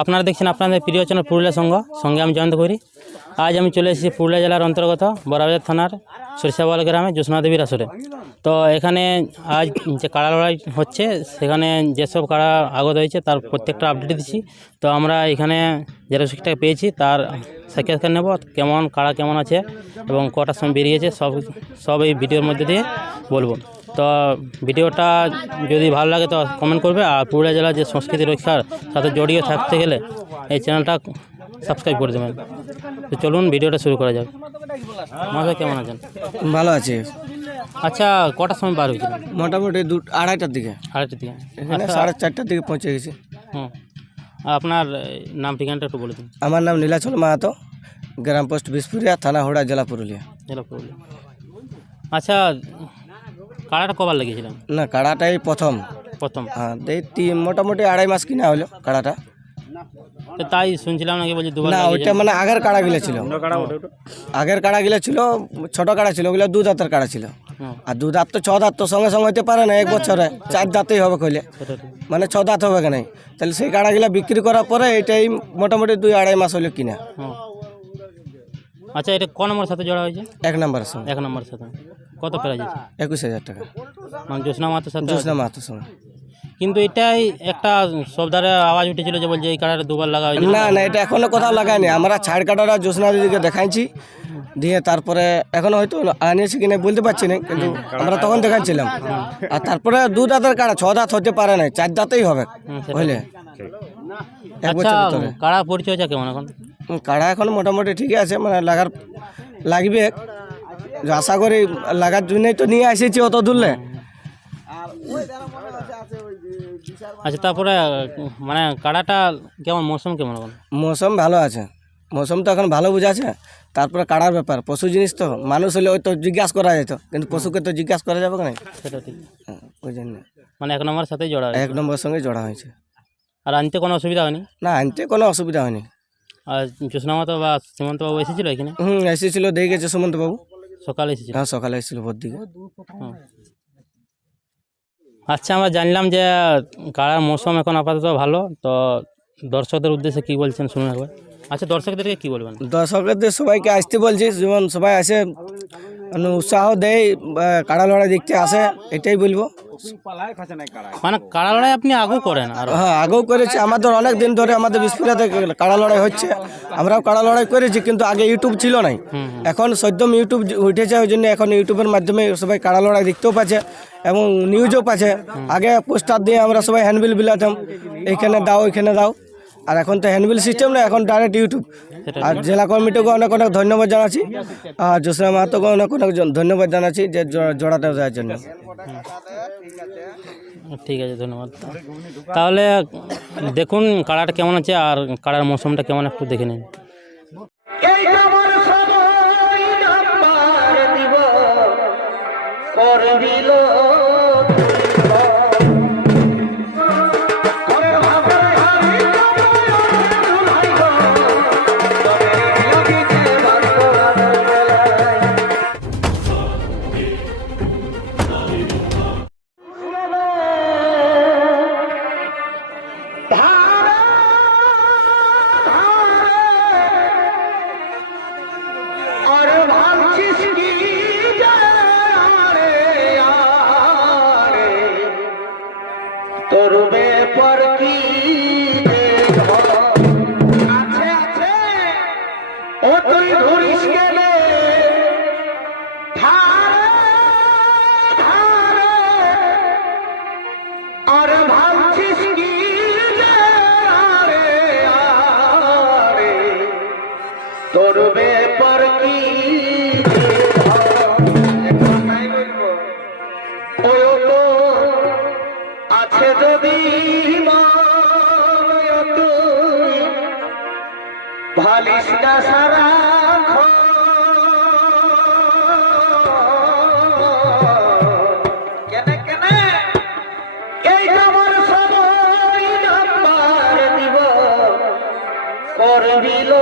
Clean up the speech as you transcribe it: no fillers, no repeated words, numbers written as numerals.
আপনারা দেখছেন আপনাদের প্রিয় চ্যানেল পুরুলিয়া সঙ্গে আমি জয়ন্ত করি। আজ আমি চলে এসেছি পুরুলিয়া জেলার অন্তর্গত বড়াবাজার থানার সরিষাবাল গ্রামে জ্যোৎস্না দেবীর আসরে। তো এখানে আজ যে কাড়া লড়াই হচ্ছে সেখানে যেসব কাড়া আগত হয়েছে তার প্রত্যেকটা আপডেট দিচ্ছি। তো আমরা এখানে যে রসিকটা পেয়েছি তার সাক্ষাৎকার নেব, কেমন কাড়া কেমন আছে এবং কটার সময় বেরিয়েছে সব এই ভিডিওর মধ্যে দিয়ে বলবো। তো ভিডিওটা যদি ভালো লাগে তো কমেন্ট করবে, আর পুরুলিয়া জেলার যে সংস্কৃতি রক্ষার সাথে জড়িয়ে থাকতে গেলে এই চ্যানেলটা সাবস্ক্রাইব করে দেবেন। তো চলুন ভিডিওটা শুরু করা যাক। মাথা কেমন আছেন? ভালো আছে। আচ্ছা, কটার সময় বার হয়েছিল? মোটামুটি আড়াইটার দিকে। দিকে এখানে 4:30টার দিকে পৌঁছে গেছি। আপনার নাম ঠিকানাটা একটু বলে দিন। আমার নাম নীলাচল মাহাতো, গ্রাম পোস্ট বিসপুরিয়া, থানা হোড়া, জেলা পুরুলিয়া। আচ্ছা, কাড়াটা কবার লেগেছিলাম? না, কাড়াটাই প্রথম। হ্যাঁ, মোটামুটি 2.5 মাস কিনা হলো কাড়াটা। তো তাই শুনছিলাম নাকি বলছি দুবার। না, ওইটা মানে আগের কাড়া গিলা ছিল। আগের কাড়া গিলা ছিল ছোট কাড়া ছিল, ওগুলো 2 দাঁতের কাড়া ছিল। আর 2 দাঁত তো 6 দাঁত তো সঙ্গে সঙ্গে হতে পারে না, 1 বছরে 4 দাঁতেই হবে কইলে, মানে 6 দাঁত হবে কেন? তাহলে সেই কাড়াগুলা বিক্রি করার পরে এইটাই মোটামুটি 2-2.5 মাস হলো কিনা। আচ্ছা, এটা ক নম্বরের সাথে জড়া হয়েছে? 1 নম্বরের সঙ্গে। 1 নম্বরের সাথে কত প্রাইজ আছে? 21,000 টাকা। মানে জ্যোৎস্না মাহাতোর সাথে? জ্যোৎস্না মাহাতোর সঙ্গে। কিন্তু এটাই একটা শব্দারে আওয়াজ উঠেছিল যে বলছে এই কাড়াটা 2বার লাগা হয়েছে। না না, এটা এখনো কোথাও লাগায়নি। আমরা ছাড় কাটাটা জ্যোৎস্না দিদিকে দেখাইছি, দিয়ে তারপরে এখনো হয়তো আনিয়েছি কিনা বলতে পারছি না, কিন্তু আমরা তখন দেখাচ্ছিলাম। আর তারপরে 2 দাঁতের কাড়া, 6 দাঁত হতে পারে না, 4 দাঁতেই হবে বুঝলে। আচ্ছা, কাড়া পরিচর্যা কেমন এখন? কাড়া এখন মোটামুটি ঠিক আছে, মানে লাগবে। আশা করি লাগার জন্যই তো নিয়ে এসেছি অত দূরলে। আচ্ছা, তারপরে মানে কাড়াটা কেমন, মৌসুম কেমন এখন? মৌসুম ভালো আছে, মৌসুম তো এখন ভালো বুঝাচ্ছে। তারপরে কাড়ার ব্যাপার, পশু জিনিস তো, মানুষ হলে ওই তো জিজ্ঞাসা করা যেত, কিন্তু পশুকে তো জিজ্ঞাসা করা যাবে না। সেটা ঠিক, ওই জন্য মানে 1 নম্বরের সাথেই জড়া, 1 নম্বরের সঙ্গে জড়া হয়েছে। আর আনতে কোনো অসুবিধা হয়নি? না, আনতে কোনো অসুবিধা হয়নি। আর জ্যোৎস্না মাহাতো বা সীমন্তবাবু এসেছিল এখানে? এসেছিল, দিয়ে গেছে সুমন্তবাবু। সকালে এসেছিল? হ্যাঁ, সকালে এসেছিল ভোর দিকে। আচ্ছা, আমরা জানলাম যে কাড়ার মৌসুম এখন আপাতত ভালো, তো দর্শকদের উদ্দেশ্যে কি বলছেন শুনুন একবার। আচ্ছা, দর্শকদেরকে কি বলবেন? দর্শকদের সবাইকে আসতে বলছি, যেমন সবাই আসে উৎসাহ দেয়, কাড়া লড়াই দেখতে আসে, এটাই বলবো। মানে কাড়া লড়াই আপনি আগেও করেন? আর হ্যাঁ, আগেও করেছি। আমাদের অনেক দিন ধরে আমাদের বিসপুরিয়াতে কাড়া লড়াই হচ্ছে, আমরাও কাড়া লড়াই করেছি, কিন্তু আগে ইউটিউব ছিল নাই। এখন সদ্যম ইউটিউব উঠেছে, ওই জন্য এখন ইউটিউবের মাধ্যমে সবাই কাড়া লড়াই দেখতেও পাচ্ছে এবং নিউজও পাচ্ছে। আগে পোস্টার দিয়ে আমরা সবাই হ্যান্ডবিল বিলাতাম, এইখানে দাও ওইখানে দাও, আর এখন তো হ্যান্ডবিল সিস্টেম না, এখন ডাইরেক্ট ইউটিউব। আর জেলা কমিটিকে অনেক অনেক ধন্যবাদ জানাচ্ছি, আর জ্যোৎস্না মাহাতোকে অনেক অনেক ধন্যবাদ জানাচ্ছি যে জোড়াটা দেওয়ার জন্য। ঠিক আছে, ধন্যবাদ। তাহলে দেখুন কাড়াটা কেমন আছে আর কাড়ার মৌসুমটা কেমন একটু দেখে নিন। তোর ব্যাপার কি আছে আছে, ও তুই ধরিস গেলে আর ভাবছিস কি তোর ব্যাপার কি আছে যদি ভালিস না সারা কেনে কেনে এই আমার সময় নাম্বার দিব করবিল